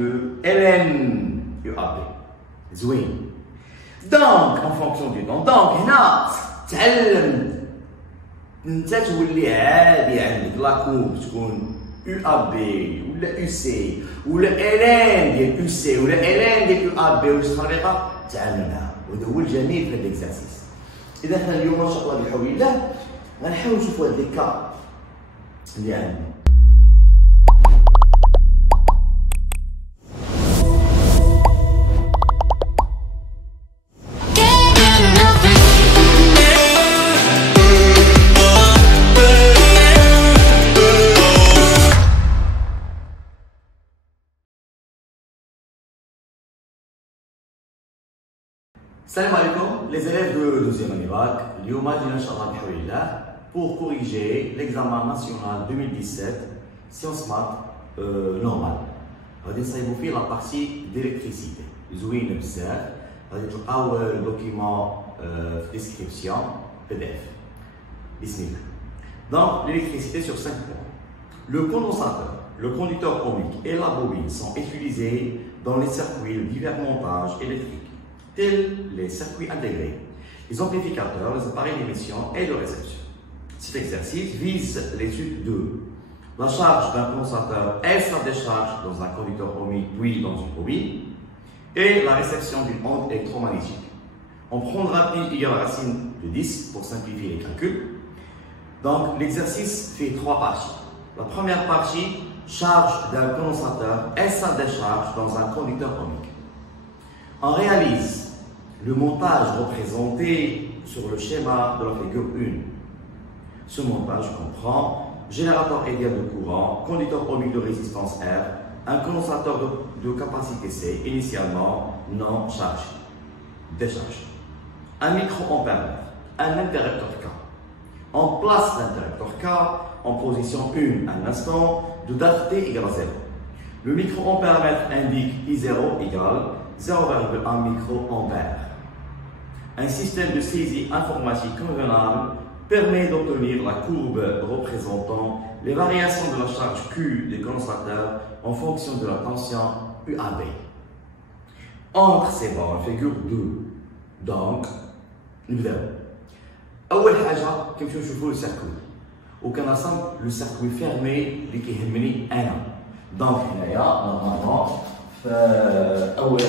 de ln UAB. زوين. Donc, en fonction du temps, donc هنا تعلم انت تولي عادي عندك لا كورب تكون UAB ولا UC ولا ln ديال UC ولا ln ديال UAB ولا شي طريقه تعلمها، وهذا هو الجميل في هذا الاكزرسيس. اذا حنا اليوم ان شاء الله بحول الله غنحاول نشوفوا هاد لي كا اللي عندنا. Salam alaikum, les élèves de 2e année bac. اليوم جينا ان شاء الله بحول الله pour corriger l'examen national 2017 sciences maths normal. غادي نصايبوا فيه la partie d'électricité. زوين بزاف. غادي تلقاو الدوكيمون في description PDF. بسم الله. Donc l'électricité sur 5 points. Le condensateur, le conducteur ohmique et la bobine sont utilisés dans les circuits de divers montages électriques, tels les circuits intégrés, les amplificateurs, les appareils d'émission et de réception. Cet exercice vise l'étude de la charge d'un condensateur et sa décharge dans un conducteur ohmique puis dans une bobine, et la réception d'une onde électromagnétique. On prendra pi égale à racine de 10 pour simplifier les calculs. Donc l'exercice fait 3 parties. La première partie, charge d'un condensateur et sa décharge dans un conducteur ohmique. On réalise le montage représenté sur le schéma de la figure 1. Ce montage comprend générateur idéal de courant, conducteur ohmique de résistance R, un condensateur de capacité C initialement non chargé, déchargé, un microampèremètre, un interrupteur K. On place l'interrupteur K en position 1 à l'instant de date T égale à 0. Le microampèremètre indique I0 égale 0,1 microampère. Un système de saisie informatique convenable permet d'obtenir la courbe représentant les variations de la charge Q des condensateurs en fonction de la tension UAB. Entre ces bornes, figure 2. Donc, نبداو. أول حاجة كنمشيو نشوفو السيركوي وكنرسم لو سيركوي فيرمي اللي كيهمني أنا. دونك هنايا نورمالمون أولا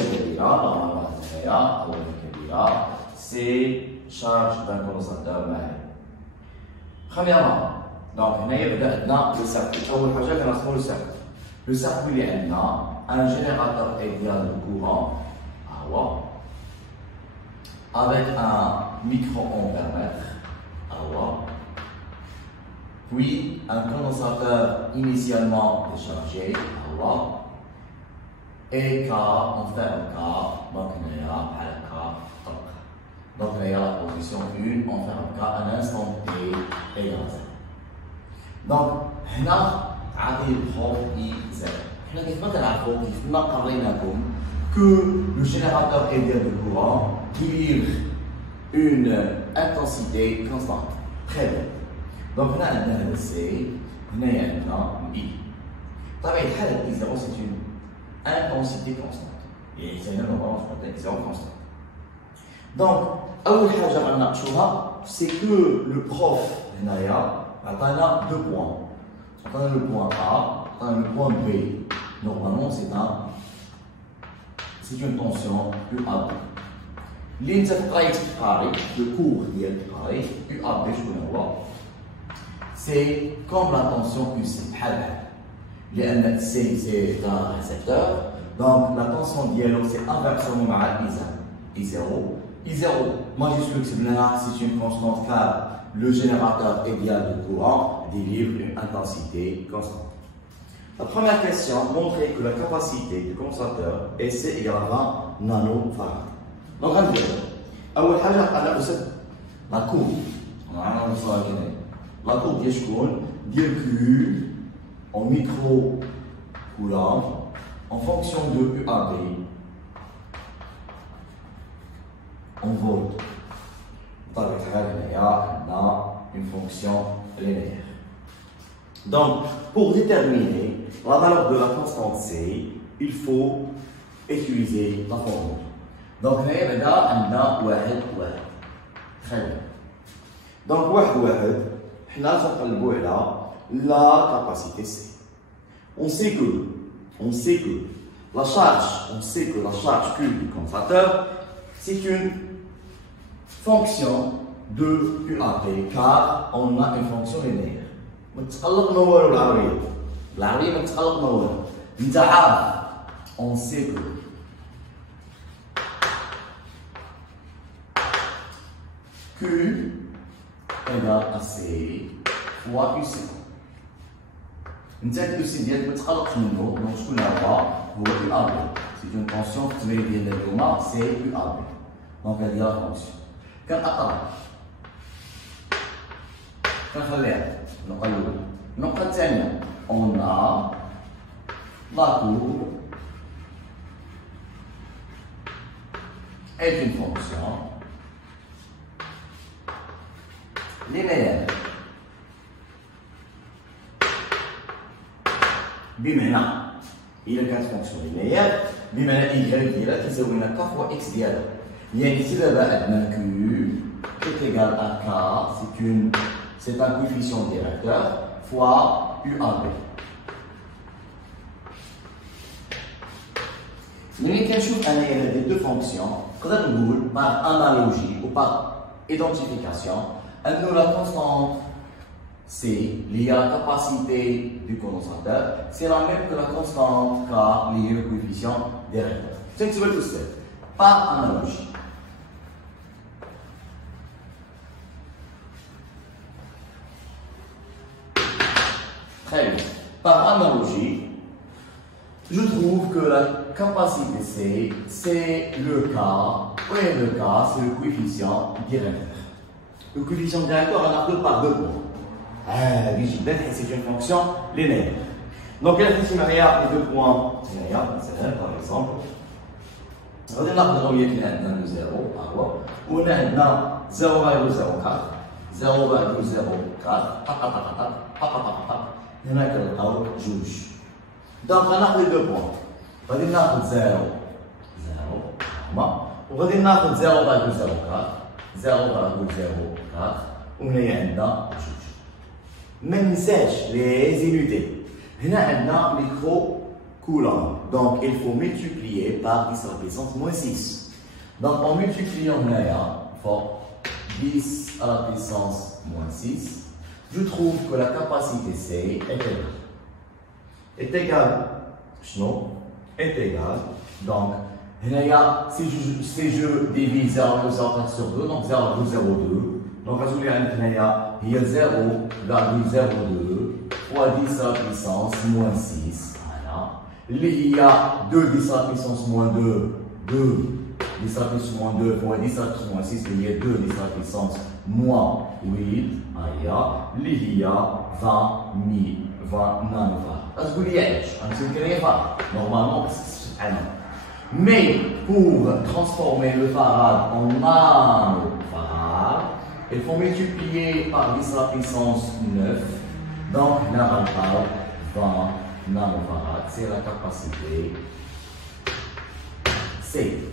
كبيرة c'est charge d'un condensateur معي. Premièrement, donc هنايا بدا عندنا لو سيركوي. أول حاجة كنرسمو لو سيركوي. لو سيركوي اللي عندنا ان générateur idéal de courant هو avec un microampèremètre puis un condensateur initialement déchargé et K, on fait un K, donc il y a un K, donc il y a la position 1, on fait un K à l'instant T égale 0. Donc, هنا عطي البروف I0. حنا كيف ما كنعرفو كيف ما قريناكم que le générateur idéal de courant délivre une intensité constante. Très bien. Donc هنا عندنا هذا C, هنايا عندنا I. بطبيعة الحال I0 c'est une intensité constante. Et c'est une intensité constante. Donc, أول حاجة غنناقشوها c'est que le prof هنايا عطانا 2 points. عطانا le point A, عطانا le point B. Normalement c'est une tension UAB. اللي انت تقرا تقاري le cours ديال تقاري UAB شكون هو؟ c'est comme la tension QC بحال بحال. لأن C c'est un récepteur, donc la tension dialogue c'est inversement مع I0. I0 majuscule c'est une constante car le générateur idéal de courant délivre une intensité constante. La première question montrait que la capacité du condensateur est C égale à 20 nanofarad. Donc on va dire, أول حاجة أنا أسد la courbe. أنا نوصلها كده. La courbe ديال شكون؟ ديال Q en micro-coulomb en fonction de UAB en volt. بطبيعة الحال هنايا عندنا une fonction linéaire. Donc, pour déterminer la valeur de la constante C, il faut utiliser la formule. Donc, on a 1 1. Très bien. Donc, 1 1, on a la capacité C. On sait que la charge Q du condensateur, c'est une fonction de UAP, car on a une fonction linéaire. On sait que Q égale à C fois UC. نتاع UC ديالك ما تقلقش منه، دونك شكون هو UAB. سي اون فونكسيون في التمرين ديالنا اليوم سي UAB. دونك هذه هي لا فونكسيون. كنقطعها كنخليها النقطة الأولى. النقطة الثانية on a la courbe est une fonction linéaire. بمعنى إلا كانت فونكسيون لينيير بمعنى y ديالها تساوي لنا k fois x ديالها. يعني si دابا عندنا q est égal à k, c'est un coefficient directeur fois UAB. ملي كنشوف انايا هذه دو فونكسيون نقدر نقول par analogie ou par identification أنه la constante C liée à la capacité du condensateur, c'est la même que la constante K liée au coefficient directeur. C'est ce que tu veux tout par analogie. Très bien. Par analogie, je trouve que la capacité C, c'est le K, et le K, c'est le coefficient directeur. Le coefficient directeur, on a deux par deux points. C'est une fonction linéaire. Donc, il y a les deux points linéaires, par exemple. On a le 0, on a 0,04, 0,04, il y en a que juge. Donc, on a les deux points. On a 0, 0, on a 0,04, 0,04, on a juge. ما ننساش les unités. هنا عندنا micro coulomb. Donc il faut multiplier par 10 à la puissance moins 6. Donc en multipliant هنايا par 10 à la puissance moins 6, je trouve que la capacité C est égale. Est égale. Donc هنايا si je divise 0,04 sur 2, donc 0,02. Donc, résultat, il y a 0,02 fois 10 à la puissance moins 6. Voilà. Il y a 2 10 à la puissance moins 2, 2 10 à la puissance moins 2 fois 10 à la puissance moins 6. Il y a 2 10 à la puissance moins 8. Il y a 20 nanofarad. Est-ce que vous voyez? Normalement, c'est un. Mais pour transformer le farad en nanofarad, il faut multiplier par 10 à la puissance 9. Donc, on a 20 nanofarad. C'est la capacité C.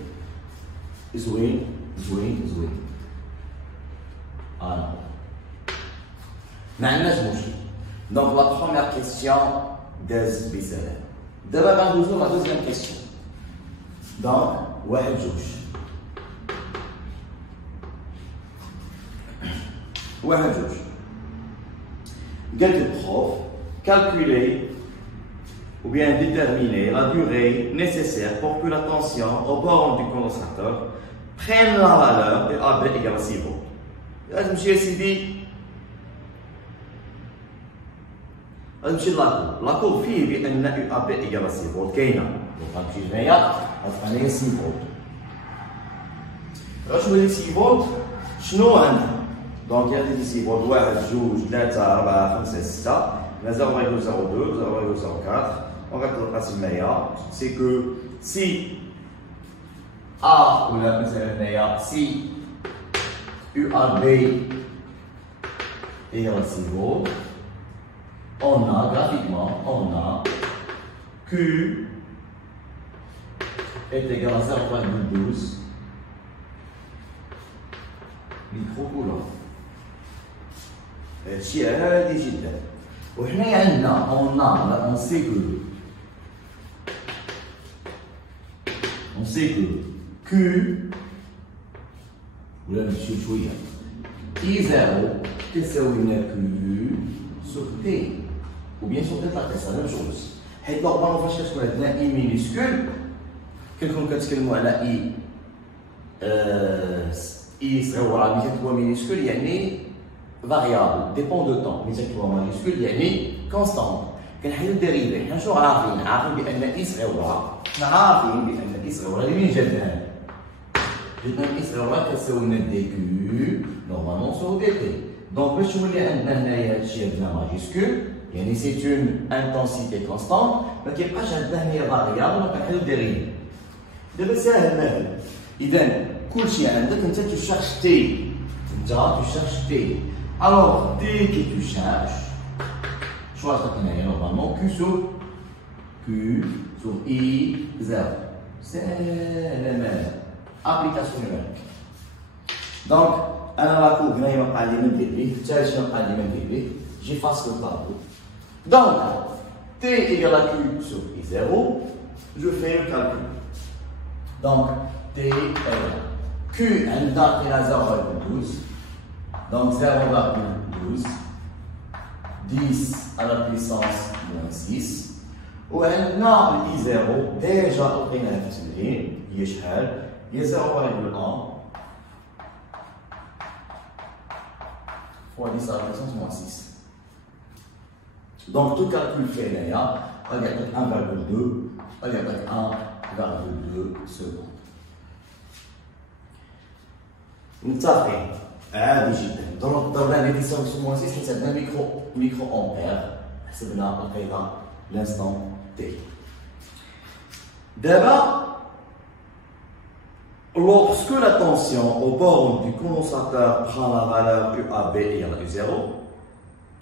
Zouin. Alors, donc, la première question des bicéphales. D'abord, on va la deuxième question. Donc, واحد جوج. Quel est le prof? Calculer ou bien déterminer la durée nécessaire pour que la tension au bord du condensateur prenne la valeur de AB égale à 6 volts. لازم نمشي سيدي غنمشي لاكور فيه بان AB égale à 6 volts كاينه. دونك غنمشي هنايا غتبقى ليا 6 volts. غنشوف هاد 6 volts شنو عندها. Donc, il y a des ici, 1, 2, 3, 4, 5, 6, 7, 0,02, 0,04. On va le passer meilleur. C'est que si A ou la meilleure, si UAB est à 6 volts, on a graphiquement, on a Q est égal à 0,12 microcoulomb. هادشي عادي جدا. وحنايا عندنا on sait que Q ولا نمشيو شويه I0 كتساوي لنا Q sur T ou bien sur Delta T, c'est la même chose. حيت نورمالمون فاش كتكون عندنا I minuscule كنكونو كنتكلمو على I صغيره ملي كتكون minuscule يعني variable dépend de temps. ملي كتكون minuscule يعني constante. كنحلو الديريفي. حنا شنو عارفين بان I صغيره. حنا عارفين بان I صغيره اللي منين جاتنا؟ جاتنا I صغيره كتساوي لنا دي كيو نورمالمون سور دي تي. دونك باش تولي عندنا هنايا هادشي عندنا ماجيسكول يعني سي اون انتنسيتي كونستانت ما كيبقاش عندنا هنايا فاريابل دونك كنحلو الديريفي. دابا ساهل اذا كلشي عندك انت تشارج تي. انت تشارج تي. Alors, dès que tu changes, choisis normalement Q sur I0. C'est la même application numérique. Donc, la courbe, j'efface le tableau. Donc, T égale à Q sur I0, je fais le calcul. Donc, T égale Q, un date est à 0,12. Donc 0,12, 10 à la puissance moins 6. و عندنا I0 déjà لقيناه في التمرين هي شحال؟ هي 0,1 fois 10 à la puissance moins 6. Donc tout calcul fait هنايا غادي يعطيك 1,2 غادي يعطيك 1,2 secondes. متفقين؟ عادي جدا. ضربنا لي ديستانس موان 6 حيت عندنا ميكرو امبير حسبنا لقينا لانستون تي. دابا lorsque la tension au bord du condensateur prend la valeur UAB égale à U0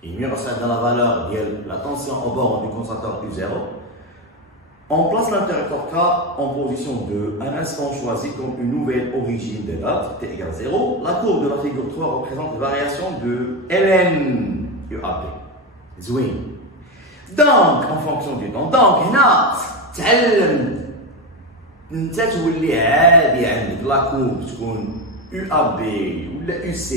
et mieux dans la valeur de la tension au bord du condensateur U0, on place l'interrupteur K en position 2, un instant choisi comme une nouvelle origine de date, t égale 0. La courbe de la figure 3 représente une variation de ln UAB. زوين. Donc, en fonction du temps. Donc, هنا تعلم انت تولي عادي عندك لا كورب تكون UAB ولا UC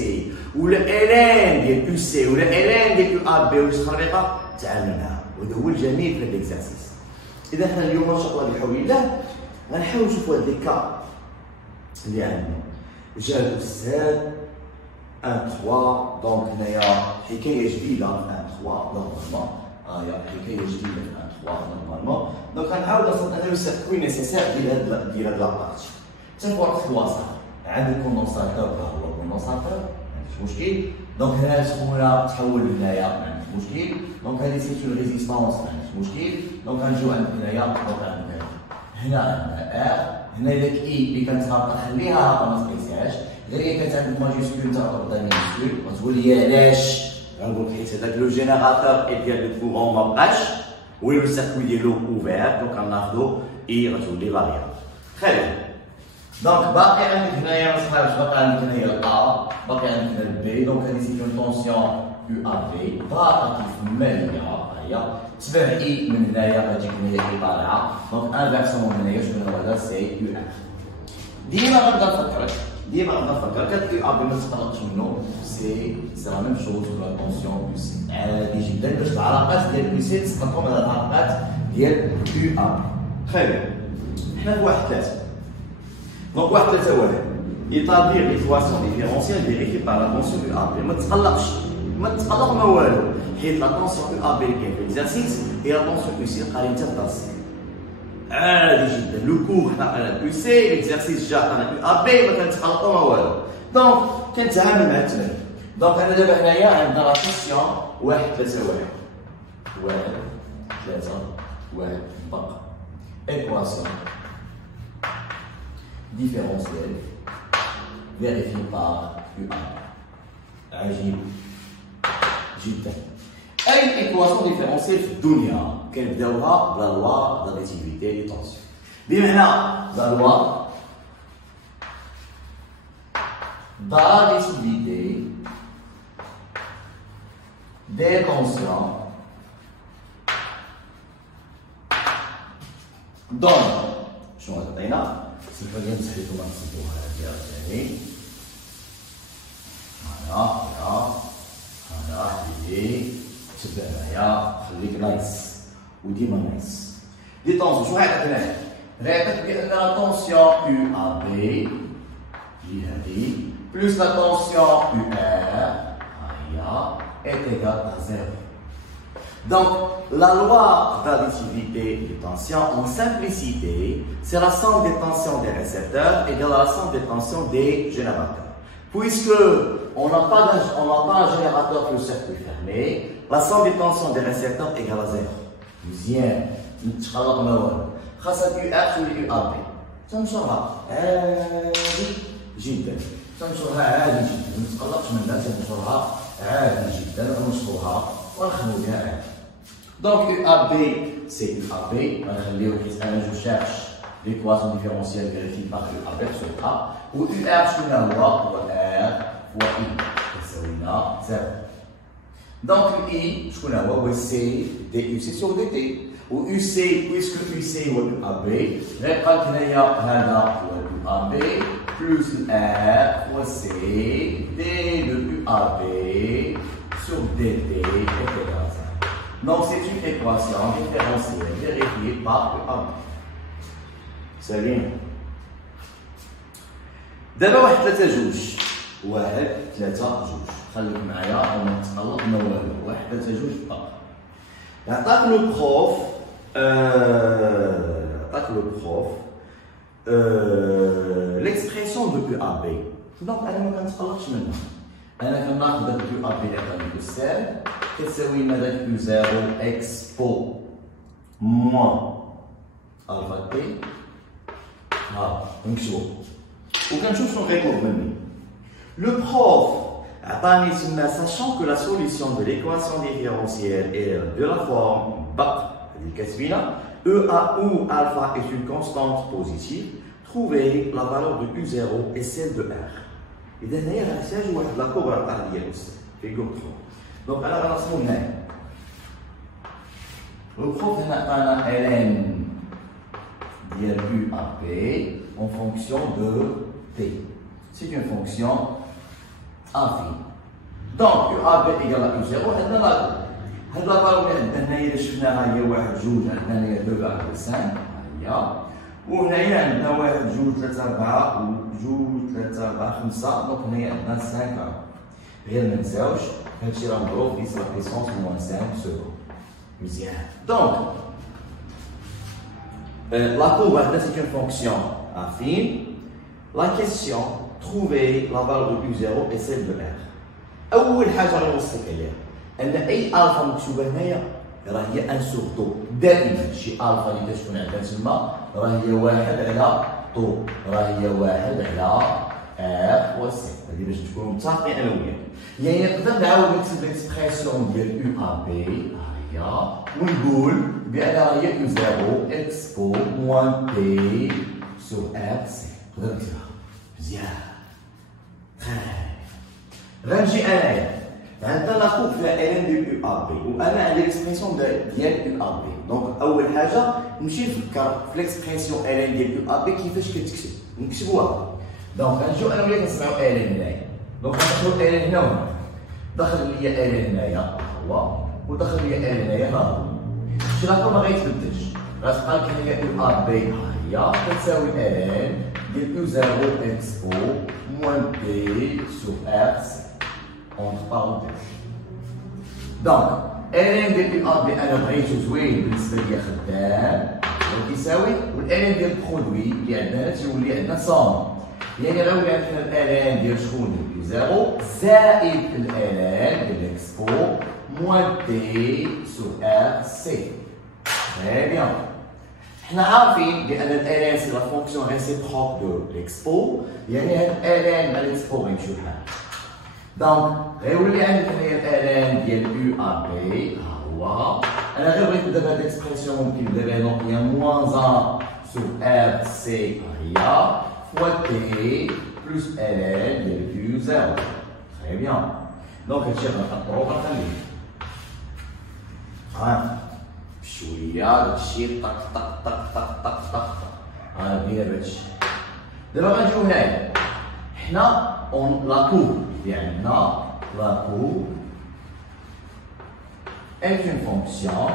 ولا ln ديال UC ولا ln ديال UAB ولا شي خريطه تعلمها. وهذا هو الجميل في هذا الاكزرسيس. إذا حنا اليوم إن شاء الله بحول الله غنحاول نشوفوا هاد لي كا اللي عندنا. جا الأستاذ 1 3 دونك هنايا حكاية جديدة في 1 3 نورمالمون. هي حكاية جديدة في 1 3 نورمالمون. دونك غنحاول نصل أنا لو سيركوي نيسيسير ديال هاد لابارتي. حتى في وقت الوسط عند الكوندونساتور هو الكوندونساتور ماشي مشكل. دونك هنا السخونة تحول لهنايا ما عندكش مشكل. دونك هذه سي اون ريزيستونس ما عندكش مشكل. دونك غنجيو عند هنايا دونك عندنا هنا ار هنا داك اي اللي كانت هابطه خليها هابطه ما تقيسهاش غير هي كانت عندك ماجيسكول تعتبر مينيسكول وتقول لي علاش غنقول لك حيت هذاك لو جينيراتور اي ديال الكورون ما بقاش وي السيركوي ديالو اوفير دونك غناخذو اي غتولي فاريابل. خير دونك باقي عندك هنايا ما صحابش باقي عندك هنايا الأ باقي عندك هنا البي دونك هذه سي اون طونسيون UAB باقا كيف ما هي تبع اي من هنايا غتجيك هنايا كي طالعه دونك انفيرسون من هنايا شنو هو هذا سي يو اف. ديما غنبدا نفكرك هاد يو اب ما تقلقش منه سي لا ميم شوز كو لا طونسيون بو سي عادي جدا باش العلاقات ديال بو سي تسقطهم على العلاقات ديال يو اب. خير حنا في 1 3 دونك 1 3 واحد établir l'équation différentielle vérifiée par la tension UAB. ما تقلق ما والو حيت لا طونسيون UAB اللي كاين في الاكزرسيس هي لا طونسيون UC القريبه تاع عادي جدا. لو كور حنا قلنا UC الاكزرسيس جا قلنا UAB ما كنتقلقوا ما والو. دونك كنتعامل مع التمارين. دونك انا دابا هنايا عندنا لا طونسيون 1 3 1 3 1 بقى équation différentielle vérifiée par UAB. عجيب جدا. اي ايكواسيون ديفيرونسيال في الدنيا كنبداوها بلا لوا د ريلاتيفيتي دي طونسيون. بمعنى la loi d'additivité des tensions donne شنو عطينا؟ سيبقى نمسح لكم نصبوها هذه ثاني هنا حبيبي تبع معايا خليك نايس وديما نايس. لي طونسيون شنو عطينا؟ غيعطيك بأن لا طونسيون U A B هي هذه بلس لا طونسيون U R est égale à 0. Donc, la loi d'additivité des tensions, en simplicité, c'est la somme des tensions des récepteurs égale à la somme des tensions des générateurs. Puisque on n'a pas un générateur pour le circuit fermé, la somme des tensions des récepteurs égale à 0. Deuxième, نتخلق ما والو. خاصها U R تولي U A B. تنشرها عادي جدا. تنشرها عادي جدا. ما نتقلقش منها تنشرها عادي جدا ونشطوها ونخدمو بها عادي. Donc UAB c'est UAB, je cherche l'équation différentielle vérifiée par UAB sur A, ou UR je connais un droit, ou R fois I, c'est 0. Donc UI je connais un droit, ou C, DU c'est sur DT, ou UC, puisque UC ou UAB, récalculez هذا هو UAB plus R fois C, D de UAB sur DT est égal à ça. Donc c'est une équation différentielle vérifiée par UAB. C'est bien. دابا 1 3 2 1 3 2 خليك معايا وما تتقلق ما والو 1 3 2 فقط. عطاك لو بروف l'expression de UAB. Donc انا ما كنتقلقش منها. انا كناخذ داك UAB اللي عطاني الاستاذ كتساوي لنا داك U0 expo moins alpha T ها نكتبو وكنشوف شنو غيطلب مني. Le prof عطاني تما sachant que la solution de l'équation différentielle est de la forme BAC هذه كاتبينها EA où alpha est une constante positive, trouvez la valeur de U0 et celle de R. إذا هنايا غنحتاج واحد لا كبرى تاع ديال الاستاذ في جروب 3. دونك انا غنرسمو هنايا. البروف هنا عطانا ln ديال UAB en fonction de T. C'est une fonction affine. Donc UAB égale à U0 عندنا لا هاد لا فالور اللي عندنا هنايا اللي شفناها هي 1 2 عندنا هنايا 2 على 5 ها هي وهنايا عندنا 1 2 3 4 و 2 3 4 5 دونك هنايا عندنا 5 غير ما نساوش هادشي راه مضروب في لا بيسونس موان 5 سكون مزيان. دونك la courbe c'est une fonction affine. La question trouver la valeur de U0 et celle de R. أول حاجة غادي نوصلك عليها أن أي ألفا مكتوبة هنايا راه هي أن سور طو دائما شي ألفا اللي كتكون عندها تما راه هي 1 على طو راه هي 1 على R و C. هذه باش تكونوا متفقين أنا وياك. يعني نقدر نعاود نكتب ليكسبرسيون ديال UAB هي ونقول بأن راه هي U0 expo moins T sur R C. نقدر نكتبها مزيان. غنجي انايا عندنا لا كوب فيها ln ديال UAB وانا عندي ليكسبرسيون ديال UAB. دونك اول حاجه نمشي نفكر في ليكسبرسيون ln ديال UAB كيفاش كتكتب نكتبوها. دونك غنجيو انا وياك نسمعو ln هنايا. دونك غندخلو ln هنا وهنا دخل ليا ln هنايا هو ودخل ليا ln هنايا ها هو. شي لاكور ما غيتبدلش غتبقى لك هي UAB ها هي كتساوي ln ديال U0 expo moins T sur R entre parenthèses. Donc ln ديال UAB انا بغيتو زوين بالنسبه ليا خدام كيساوي والln ديال البرودوي اللي عندنا تيولي عندنا صام. يعني غيولي عندنا ln ديال شكون ديال U0 زائد ln ديال l'expo moins T sur R C. Très bien. حنا عارفين بان ln سي لا فونكسيون ريسيبروك دو l'expo يعني هاد ln مع l'expo غيمشيو بحال. دونك غيولي عندك هنايا ln ديال UAB ها هو. انا غير بغيت دابا هاد ليكسبرسيون ممكن نديرها دونك هي موان 1 sur RC fois T plus ln égale 0. Très bien. Donc, je vais نحطو بالتمرين. بشوية هادشي طق طق طق طق طق طق. ندير هادشي. دابا غنجيو هنايا. حنا اون لا كور ديالنا لا كور est une fonction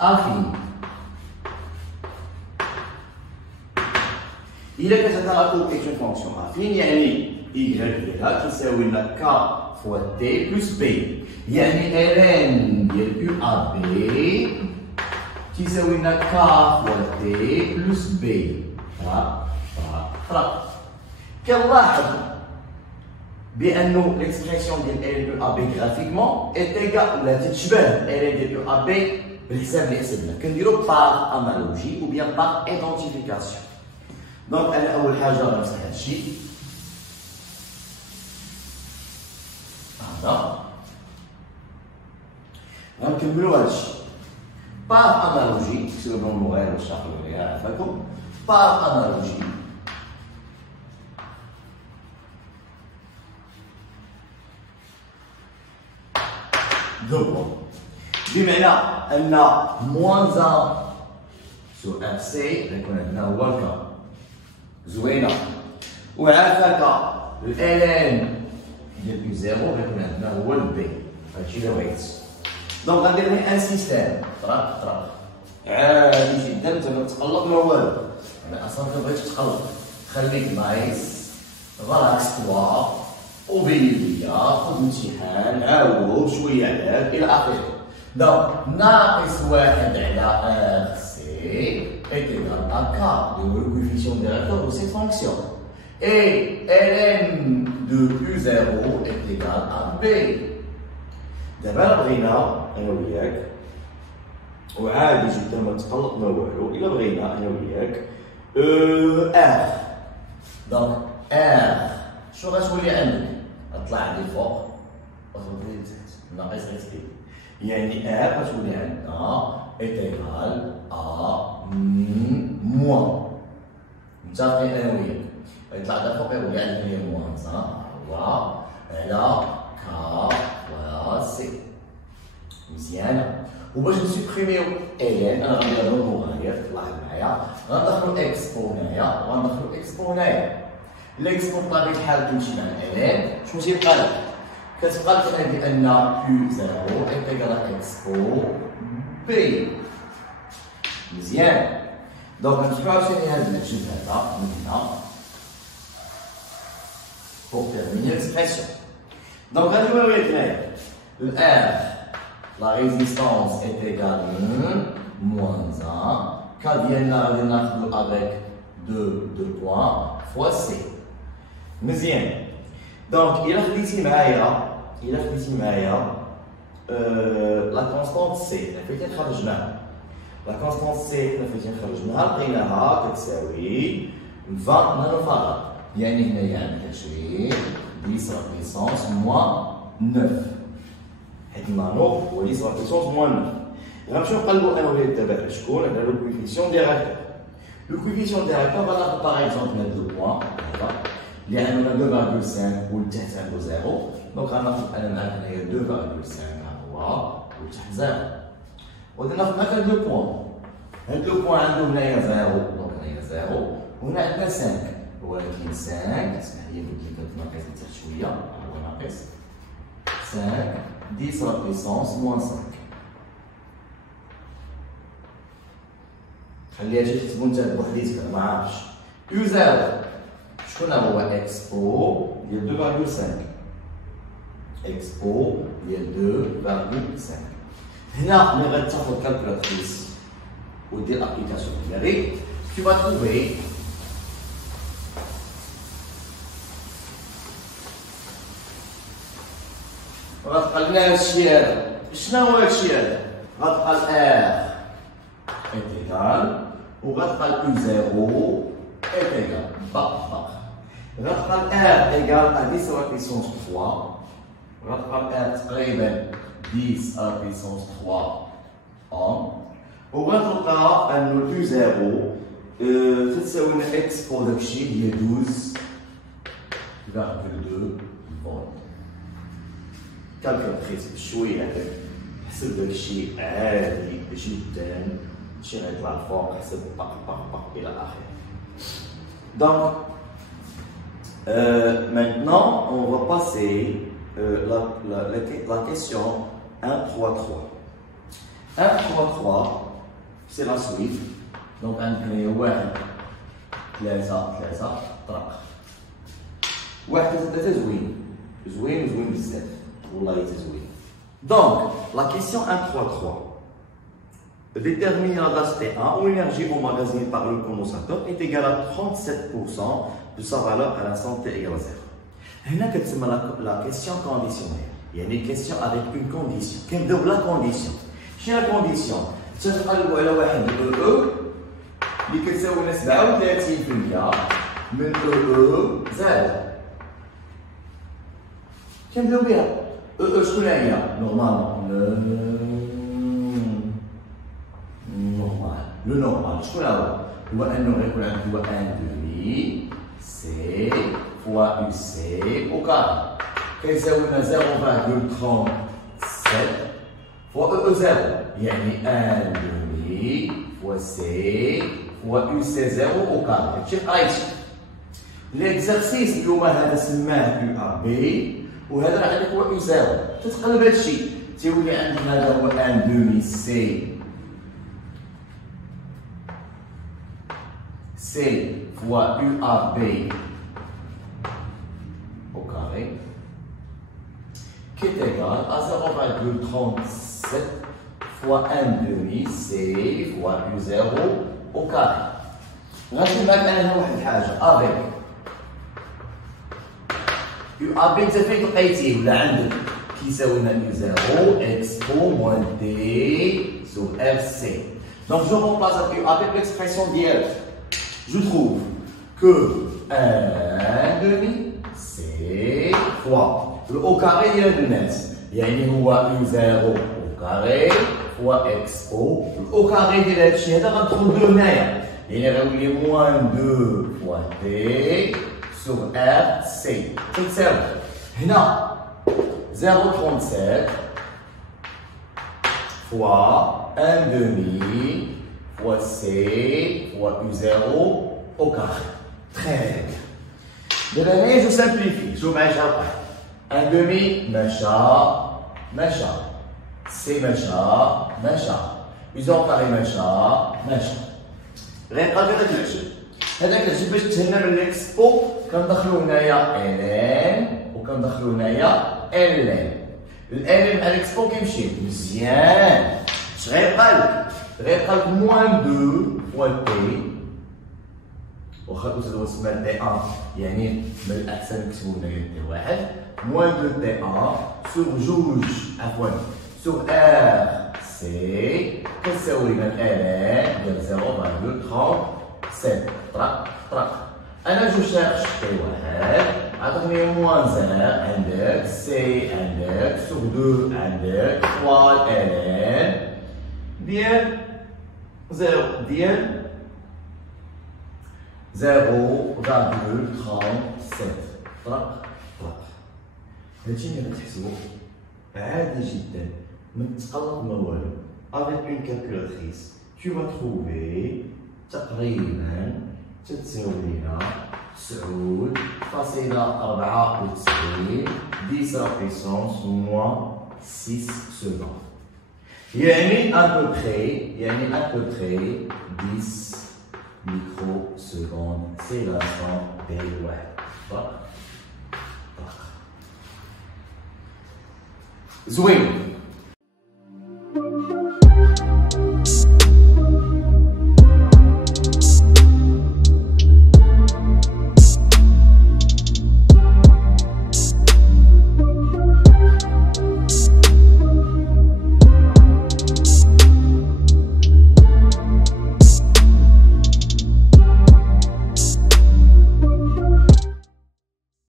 affine. إذا كانت لا كور est une fonction affine يعني y ديالها تساوي لنا k fois t plus b. يعني ln ديال u a b تساوي لنا k fois t plus b. كنلاحظ بأنه l'expression ديال ln u a b graphiquement est égale ولا تتشبه ln ديال u a b بالحساب اللي حسبنا. كنديرو par analogie ou bien par identification. دونك أنا أول حاجة غنمسح هادشي. هذا غنكملو هادشي par analogie. كتبوا بالمغير باش تعقلوا عليها عافاكم. par analogie بمعنى أن moins 1 sur FC غيكون عندنا هو الكا. زوينة. وعافاك ln ديال u 0 غيكون عندنا هو البي. هادشي اللي بغيت. دونك غندير لك ان سيستيم طرق عادي جدا. انت ما تقلق ما والو. انا اصلا كنبغيك تقلق. خليك نايس غلاكس توا وبين ليا خذ امتحان عاود شويه علاج الى اخره. دونك ناقص 1 على ار سي est égal à k, le coefficient directeur de cette fonction. Et ln de u0 est égal à b. دابا بغينا انا وياك وعادي جدا ما تقلق ما والو. الا بغينا انا وياك ار. دونك ار شنو غتولي عندك؟ غطلع لي فوق وتولي لتحت ناقص اكس بي. يعني ار غتولي عندنا est égal à moins. متفقين انا وياك. غيطلع دا فوق يولي عندنا هي موان هو على ك سي. مزيانه. وباش نسوبريميو الين انا غندير لهم مغاير. لاحظ معايا غندخلو اكسبو هنايا وغندخلو اكسبو هنايا. الاكسبو بطبيعه الحال تمشي مع الين. شنو تيبقى لك؟ كتبقى لك هنا بان q 0 est égal à اكسبو بي. مزيان. دونك نمسحو عاوتاني هاد الجزء هذا من هنا pour terminer l'expression. Donc غنجيو وياك هنايا. R, la résistance est égale à moins 1. K ديالنا غادي ناخذو avec 2 points fois C. مزيان. دونك إلا خديتي معايا لا كونستانت C حنا فايتين خرجناها. لا كونستانت C حنا فايتين خرجناها لقيناها كتساوي 20 نانو فاراد. يعني هنايا عندك 20 10 لا بيسونس موان 9. حيت النانو هو 10 لا بيسونس موان 9. غنمشيو نقلبو انا وياك دابا على شكون؟ على لو كويفيسيون ديريكتور. لو كويفيسيون ديريكتور غناخد باغ اكزومبل هاد لو بوان هذا اللي عندنا 2.5 والتحت عنده 0. دونك غناخد انا معاك هنايا 2.5 ها هو والتحت 0. وغادي ناخد معاك هاد لو بوان. هاد لو بوان عنده هنايا 0 دونك هنايا 0 وهنا عندنا 5. ولكن 5 اسمح لي قلت لك ناقص لتحت شويه هو ناقص 5 10 لا بيسونس موان 5. خليها تجي تكتبو نتا بوحديتك انا ما عارفش. يو 0 شكون هو؟ اكسبو ديال 2.5. اكسبو ديال 2.5. هنا ملي غتاخد كالكولاتريس ودير لابليكاسيون ديالك tu vas trouver غتبقى لنا هادشي هذا. شنو هو هادشي هذا؟ غتبقى ال R est égal وغتبقى ال U0 est égal غتبقى ال R égal à 10 à la puissance 3. غتبقى ال R تقريبا 10 à la puissance 3 ohm وغتلقى انه اليو زيرو تتساوي لنا اكس بور داكشي هي 12 2 فولت. كالكولاتريس بشويه هكاك حسب داكشي عادي جدا، شي غيطلع الفوق حسب باق باق باق الى اخره. دونك maintenant on va passer la question 1 3 3. 1 3 3 c'est la suite. Donc عندنا واحد 3 3 طرق. واحد 3 زوين زوين زوين بزاف والله زوين. Donc la question 1 3 3. Déterminer la date T1 où l'énergie emmagasinée par le condensateur est égale à 37% de sa valeur à l'instant T égale à 0. هنا كتسمى la question conditionnelle. يعني question avec une condition. كنبداو la condition. شنو la condition؟ تنقلبوا على واحد او اللي كتساوي 37% من او زائد. كنبداو بها. او شكون هي؟ نورمالمون le normal, je connais là. Le n doit 1,5 c fois uc au carré. Qu'est-ce que c'est 0,37 fois E0. يعني 1,5 fois c fois uc0 au carré. شي قرايتي. l'exercice اليوم هذا سماه UAB وهذا راه عندك هو U0. تتقلب هذا الشيء تيولي عندك هذا هو 1,5 c C fois UAB au carré qui est égal à 0,37 fois 1,5 C fois U0 au carré. غنشوف معاك انا واحد الحاجه avec UAB انت فين لقيتيه ولا عندك كيساوي لنا U0 expo moins D sur RC. Donc je remplace avec l'expression d'hier. Je trouve que 1,5 C fois le au carré ديال هاد الناس يعني هو U0 au carré fois expo au carré ديال هاد الشيء هذا غندخل 2 هنايا يعني غيولي moins 2 fois T sur R C تتساوي هنا 0,37 fois 1,5 fois C fois U0 au carré. Très bien. De la manière, je simplifie. Je vais faire 1,5 machin. C machin. U0 au carré machin. غيبقى هذاك العجب. هذاك العجب باش تهنا من الاكسبو كندخلو هنايا LN وكندخلو هنايا LN. الان مع الاكسبو كيمشي مزيان. اش غيبقى لك؟ غيبقى لك moins 2 fois T واخا الأستاذ هو سماه T1 يعني من الأحسن نكتبو هنايا T1 moins 2 T1 sur جوج عفوا sur RC كتساوي لنا الآن ديال 0,37 طرق أنا جو شيرش T1 عطيني moins 1 عندك C عندك sur 2 عندك fois LN ديال 0 ديال 0,37 طرق هادشي اللي غتحسبو عادي جدا ما تقلق ما والو avec une calculatrice tu vas trouver تقريبا تتساوي لنا 9 فاصلة 94 10 à puissance moins 6 secondes يعني à peu près 10 microsecondes c'est l'instant T1 زوين